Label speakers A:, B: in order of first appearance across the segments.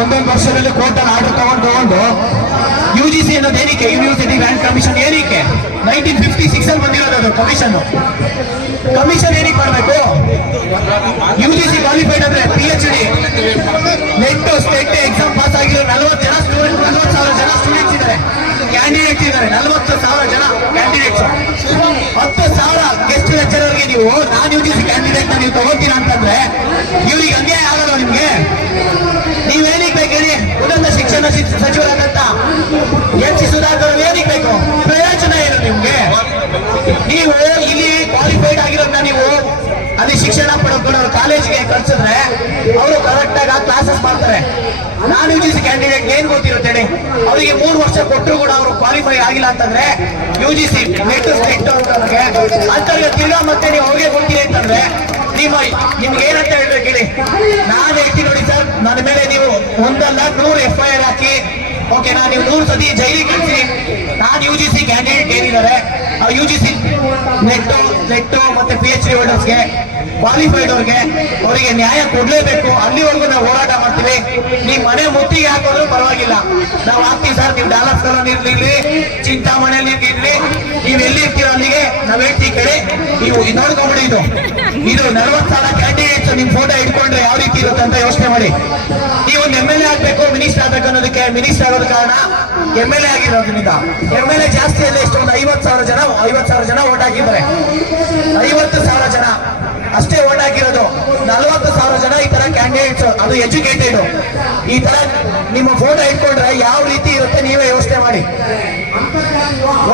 A: ವರ್ಷದಲ್ಲಿ ಕೋರ್ಟಲ್ಲಿ ಆರ್ಡರ್ ತಗೊಂಡು ತಗೊಂಡು ಯು ಜಿ ಸಿ ಅನ್ನೋದು ಏನಕ್ಕೆ? ಯೂನಿವರ್ಸಿಟಿ ಗ್ರ್ಯಾಂಡ್ ಕಮಿಷನ್ ಏನಕ್ಕೆ? ನೈನ್ಟೀನ್ ಫಿಫ್ಟಿ ಸಿಕ್ಸ್ ಅಲ್ಲಿ ಬಂದಿರೋದು ಅದು ಕಮಿಷನ್ ಕಮಿಷನ್ ಏನಕ್ಕೆ ಮಾಡಬೇಕು? ಯು ಜಿ ಸಿ ಕ್ವಾಲಿಫೈಡ್ ಅಂದ್ರೆ P H D NET state exam pass ಆಗಿರೋ ನಲವತ್ತು ಜನ ಸ್ಟೂಡೆಂಟ್ ನಲವತ್ತು ಸಾವಿರ ಜನ ಸ್ಟೂಡೆಂಟ್ಸ್ ಇದ್ದಾರೆ. ಕ್ಯಾಂಡಿಡೇಟ್ಸ್ ಇದ್ದಾರೆ. ನಲವತ್ತು ಸಾವಿರ ಜನ ಕ್ಯಾಂಡಿಡೇಟ್ಸ್ ಹತ್ತು ಸಾವಿರ ಗೆಸ್ಟ್ ಲೆಕ್ಚರರ್ಗೆ ನೀವು non U G C candidate ನೀವು ತಗೋತೀರಾ ಅಂತಂದ್ರೆ, ಇವ್ರಿಗೆ ಅನ್ಯಾಯ ಆಗಲ್ಲ ನಿಮ್ಗೆ. ಅಲ್ಲಿ ಶಿಕ್ಷಣ ಪಡ್ಕೊಂಡವ್ರು ಕಾಲೇಜ್ಗೆ ಕಳ್ಸಿದ್ರೆ ಅವರು ಕರೆಕ್ಟ್ ಆಗಿ ಕ್ಲಾಸಸ್ ಮಾಡ್ತಾರೆ. ನಾನು ಯು ಜಿ ಸಿ ಕ್ಯಾಂಡಿಡೇಟ್ ಏನ್ ಗೊತ್ತಿರುತ್ತೆ ಅವರಿಗೆ ಮೂರು ವರ್ಷ ಕೊಟ್ಟರು ಕೂಡ ಅವರು ಕ್ವಾಲಿಫೈ ಆಗಿಲ್ಲ ಅಂತಂದ್ರೆ U G C NET SET ಅವ್ರಿಗೆ ಅಂತವ್ರಿಗೆ ತಿರ್ಗಾ ಮತ್ತೆ ನೀವು ಅವ್ರಿಗೆ ಕೊಡ್ತೀನಿ ಅಂತಂದ್ರೆ ನಿಮ್ಮ ನಿಮ್ಗೆ ಏನಂತ ಹೇಳ್ಬೇಕು ಹೇಳಿ? ನಾನು ಹೇಳ್ತೀನಿ ನೋಡಿ ಸರ್, ನನ್ನ ಮೇಲೆ ನೀವು ಒಂದಲ್ಲ ನೂರು ಎಫ್ ಐ ಹಾಕಿ ಓಕೆನಾ ನೀವು ನೂರು ಸತಿ ಜೈಲಿಗೆ ಕಳಿಸಿ ನಾನು ಯು ಜಿ ಸಿ ಕ್ಯಾಂಡಿಡೇಟ್ ಏನಿದ್ದಾರೆ ಆ U G C NET NET ಮತ್ತೆ ಪಿ ಎಚ್ ಡಿ ಹೋಲ್ಡರ್ಸ್ಗೆ ಕ್ವಾಲಿಫೈಡ್ ಅವ್ರಿಗೆ, ಅವರಿಗೆ ನ್ಯಾಯ ಕೊಡಲೇಬೇಕು. ಅಲ್ಲಿವರೆಗೂ ನಾವು ಹೋರಾಟ ಮಾಡ್ತೀವಿ. ನೀವು ಮನೆ ಮುತ್ತಿಗೆ ಹಾಕೋದ್ರು ಪರವಾಗಿಲ್ಲ. ನಾವು ಹಾಕ್ತೀವಿ ಸರ್ ನೀವು ಡಾಲರ್ಸ್ ಕಾಲೋನಿ ಇರ್ಲಿ, ಚಿಂತಾಮಣಿಯಲ್ಲಿ ಇರ್ಲಿ, ನೀವು ಎಲ್ಲಿ ಇರ್ತೀರ ಅಲ್ಲಿಗೆ ನಾವ್ ಹೇಳ್ತೀವಿ ಕೇಳಿ ನೀವು ನೋಡ್ಕೊಂಬಿಡಿ ಇದು. ಇದು ನಲವತ್ತು ಸಾವಿರ ಕ್ಯಾಂಡಿಡೇಟ್ಸ್ ನಿಮ್ ಫೋಟೋ ಇಟ್ಕೊಂಡ್ರೆ ಯಾವ ಇರುತ್ತೆ ಅಂತ ಯೋಚನೆ ಮಾಡಿ. ನೀವು ಒಂದು ಎಂ ಎಲ್ ಎ ಆಗ್ಬೇಕು ಮಿನಿಸ್ಟರ್ ಆಗ್ಬೇಕು ಅನ್ನೋದಕ್ಕೆ ಮಿನಿಸ್ಟರ್ ಆಗೋದ ಕಾರಣ ಎಂ ಎಲ್ ಎ ಆಗಿರೋದ್ರಿಂದ. ಎಂ ಎಲ್ ಎ ಜಾಸ್ತಿ ಅಲ್ಲ ಎಷ್ಟೊಂದು ಒಂದು ಐವತ್ತು ಸಾವಿರ ಜನ, ಐವತ್ತು ಸಾವಿರ ಜನ ಓಟ್ ಹಾಕಿದ್ದಾರೆ ಐವತ್ತು ಸಾವಿರ ಜನ. ಅಷ್ಟೇ ಓಟ್ ಹಾಕಿರೋದು ನಲವತ್ತು ಸಾವಿರ ಜನ ಈ ತರ ಕ್ಯಾಂಡಿಡೇಟ್ಸ್ ಅದು ಎಜುಕೇಟೆಡ್ ಈ ತರ ನಿಮ್ಮ ಫೋಟೋ ಇಟ್ಕೊಂಡ್ರೆ ಯಾವ ರೀತಿ ಇರುತ್ತೆ ನೀವೇ ಯೋಚನೆ ಮಾಡಿ.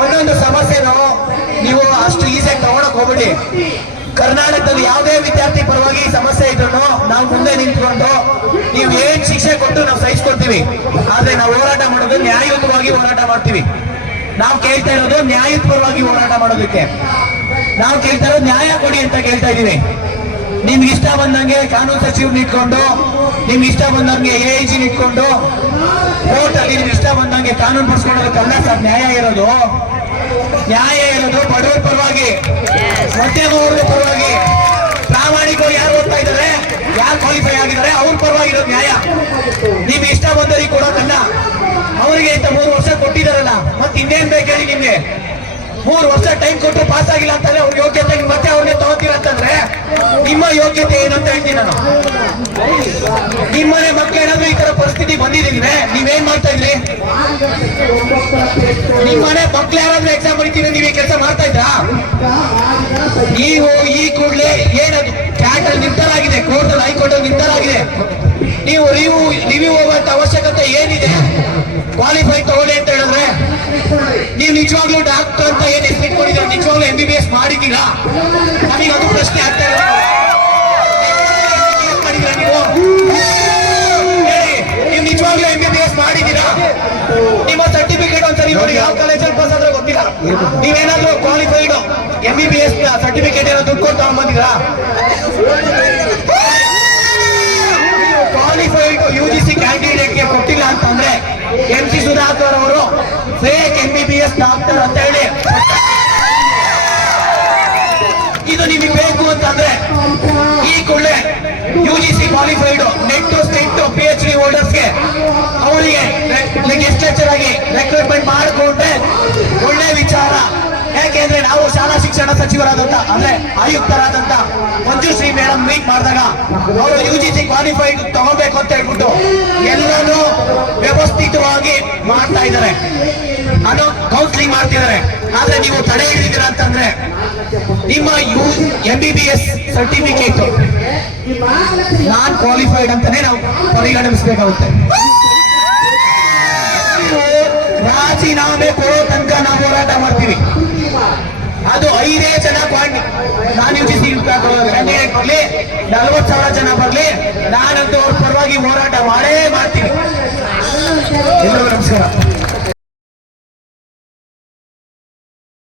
A: ಒಂದೊಂದು ಸಮಸ್ಯೆನೂ ನೀವು ಅಷ್ಟು ಈಸಿಯಾಗಿ ತಗೊಳಕ್ ಹೋಗ್ಬಿಡಿ. ಕರ್ನಾಟಕದಲ್ಲಿ ಯಾವುದೇ ವಿದ್ಯಾರ್ಥಿ ಪರವಾಗಿ ಸಮಸ್ಯೆ ಇದ್ರು ನಾವು ಮುಂದೆ ನಿಂತ್ಕೊಂಡು ನೀವು ಏನ್ ಶಿಕ್ಷೆ ಕೊಟ್ಟು ನಾವು ಸಹಿಸ್ಕೊಡ್ತೀವಿ. ಆದ್ರೆ ನಾವು ಹೋರಾಟ ಮಾಡೋದು ನ್ಯಾಯಯುತವಾಗಿ ಹೋರಾಟ ಮಾಡ್ತೀವಿ. ನಾವು ಕೇಳ್ತಾ ಇರೋದು ನ್ಯಾಯಯುತವಾಗಿ ಹೋರಾಟ ಮಾಡೋದಕ್ಕೆ. ನಾವು ಕೇಳ್ತಾ ಇರೋದು ನ್ಯಾಯ ಕೊಡಿ ಅಂತ ಕೇಳ್ತಾ ಇದೀವಿ ನಿಮ್ಗೆ ಇಷ್ಟ ಬಂದಂಗೆ ಕಾನೂನು ಸಚಿವ್ರನ್ನ ಇಟ್ಕೊಂಡು, ನಿಮ್ಗೆ ಇಷ್ಟ ಬಂದಂಗೆ ಎ ಐ ಇಟ್ಕೊಂಡು, ಕೋರ್ಟ್ ಅಲ್ಲಿ ನಿಮ್ಗೆ ಇಷ್ಟ ಬಂದಂಗೆ ಕಾನೂನು ಪಡಿಸ್ಕೊಳ್ಳೋದಕ್ಕಲ್ಲ ಸರ್ ನ್ಯಾಯ ಇರೋದು. ನ್ಯಾಯ ಇರೋದು ಬಡವರ ಪರವಾಗಿ ಮಧ್ಯಮ ವರ್ಗದ ಪರವಾಗಿ ಪ್ರಾಮಾಣಿಕರು ಯಾರು ಓದ್ತಾ ಇದ್ದಾರೆ ಯಾರು ಕ್ವಾಲಿಫೈ ಆಗಿದ್ದಾರೆ ಅವ್ರ ಪರವಾಗಿ ಇರೋದು ನ್ಯಾಯ. ನೀವು ಇಷ್ಟ ಬಂದವರಿಗೆ ಕೊಡೋದನ್ನ ಅವರಿಗೆ ಇಂತ ಮೂರು ವರ್ಷ ಕೊಟ್ಟಿದಾರಲ್ಲ ಮತ್ತೆ ಇನ್ನೇನ್ ಬೇಕೇಳಿ ನಿಮ್ಗೆ? ಮೂರು ವರ್ಷ ಟೈಮ್ ಕೊಟ್ಟು ಪಾಸ್ ಆಗಿಲ್ಲ ಅಂತಂದ್ರೆ ಅವ್ರ ಯೋಗ್ಯತೆ ಮತ್ತೆ ಅವ್ರನ್ನೇ ತಗೋತೀರ ಅಂತಂದ್ರೆ ನಿಮ್ಮ ಯೋಗ್ಯತೆ ಏನು ಅಂತ ಹೇಳ್ತೀನಿ ನಾನು. ನಿಮ್ಮನೆ ಮಕ್ಳು ಏನಾದ್ರು ಈ ತರ ಪರಿಸ್ಥಿತಿ ಬಂದಿದ್ರೆ ನೀವೇನ್ ಮಾಡ್ತಾ ಇದ್ರಿ? ನಿಮ್ಮನೆ ಮಕ್ಳು ಯಾರಾದ್ರೂ ಎಕ್ಸಾಮ್ ಬರೀತೀನಿ ನೀವು ಕೆಲಸ ಮಾಡ್ತಾ ಇದ್ರಾ? ನೀವು ಈ ಕೂಡಲೇ ಏನದು ಕ್ಯಾಟ್ ಅಲ್ಲಿ ನಿರ್ಧಾರ ಕೋರ್ಟ್ ಅಲ್ಲಿ ಹೈಕೋರ್ಟ್ ಅಲ್ಲಿ ಆಗಿದೆ. ನೀವು ರಿವ್ಯೂ ರಿವ್ಯೂ ಹೋಗುವಂತ ಅವಶ್ಯಕತೆ ಏನಿದೆ? ಕ್ವಾಲಿಫೈ ತಗೊಳ್ಳಿ ಅಂತ ಹೇಳಿದ್ರೆ, ನೀವು ನಿಜವಾಗ್ಲೂ ಡಾಕ್ಟರ್ ಅಂತ ಏನ್ ಎಸ್ ಇಟ್ಕೊಂಡಿದ್ರೆ ನಿಜವಾಗ್ಲೂ ಎಂ ಬಿ ಬಿ ಎಸ್ ಮಾಡಿದ್ದೀರಾ? ನೋಡಿ ಯಾವ ಕಾಲೇಜಲ್ಲಿ ಪಾಸ್ ಆದ್ರೆ ಗೊತ್ತಿಲ್ಲ. ನೀವೇನಾದ್ರೂ qualified M B B S certificate ಏನೋ ದುಡ್ಡು ಕೊಟ್ಟು ತಗೊಂಡ್ಬಂದಿರಾ ಕ್ವಾಲಿಫೈಡ್ ಯು ಜಿ ಸಿ ಕ್ಯಾಂಡಿಡೇಟ್ಗೆ ಕೊಟ್ಟಿಲ್ಲ ಅಂತಂದ್ರೆ ಎಂ ಸಿ ಸುಧಾಕರ್ ಅವರು fake M B B S doctor ಅಂತ ಹೇಳಿ. ಇದು ನಿಮಗೆ ಬೇಕು ಅಂತಂದ್ರೆ ಈ qualified NET state P H D ಹೋಲ್ಡರ್ಸ್ಗೆ ಅವರಿಗೆ ಗೆಸ್ಟ್ ಲೆಕ್ಚರ್ ಆಗಿ ರೆಕ್ರೂಟ್ಮೆಂಟ್ ಮಾಡಿಕೊಂಡ್ರೆ ಶಿಕ್ಷಣ ಸಚಿವರಾದಂತ, ಅಂದ್ರೆ ಆಯುಕ್ತರಾದಂತ ಮಂಜುಶ್ರೀ ಮೇಡಮ್ ಮೀಟ್ ಮಾಡಿದಾಗ ಅವರು ಯು ಜಿ ಸಿ ಕ್ವಾಲಿಫೈಡ್ ತಗೋಬೇಕು ಅಂತ ಹೇಳ್ಬಿಟ್ಟು ಎಲ್ಲನೂ ವ್ಯವಸ್ಥಿತವಾಗಿ ಮಾಡ್ತಾ ಇದ್ದಾರೆ. ಅದು ಕೌನ್ಸಿಲಿಂಗ್ ಮಾಡ್ತಿದ್ದಾರೆ. ಆದ್ರೆ ನೀವು ತಡೆ ಹಿಡಿದಿರ ಅಂತಂದ್ರೆ ನಿಮ್ಮ you M B B S certificate non qualified ಅಂತಾನೆ ನಾವು ಪರಿಗಣಿಸಬೇಕಾಗುತ್ತೆ. ರಾಜೀನಾಮೆ ಕೊಡೋ ತನಕ ನಾವು ಹೋರಾಟ ಮಾಡ್ತೀವಿ. ಅದು ಐದೇ ಜನ ನಾನು ನಾನ್ ಜಿ ಸಿ ಕ್ಯಾಂಡಿಡೇಟ್ ಬರ್ಲಿ. ನಲ್ವತ್ ಸಾವಿರ ಜನ ಬರಲಿ. ನಾನಂತೂ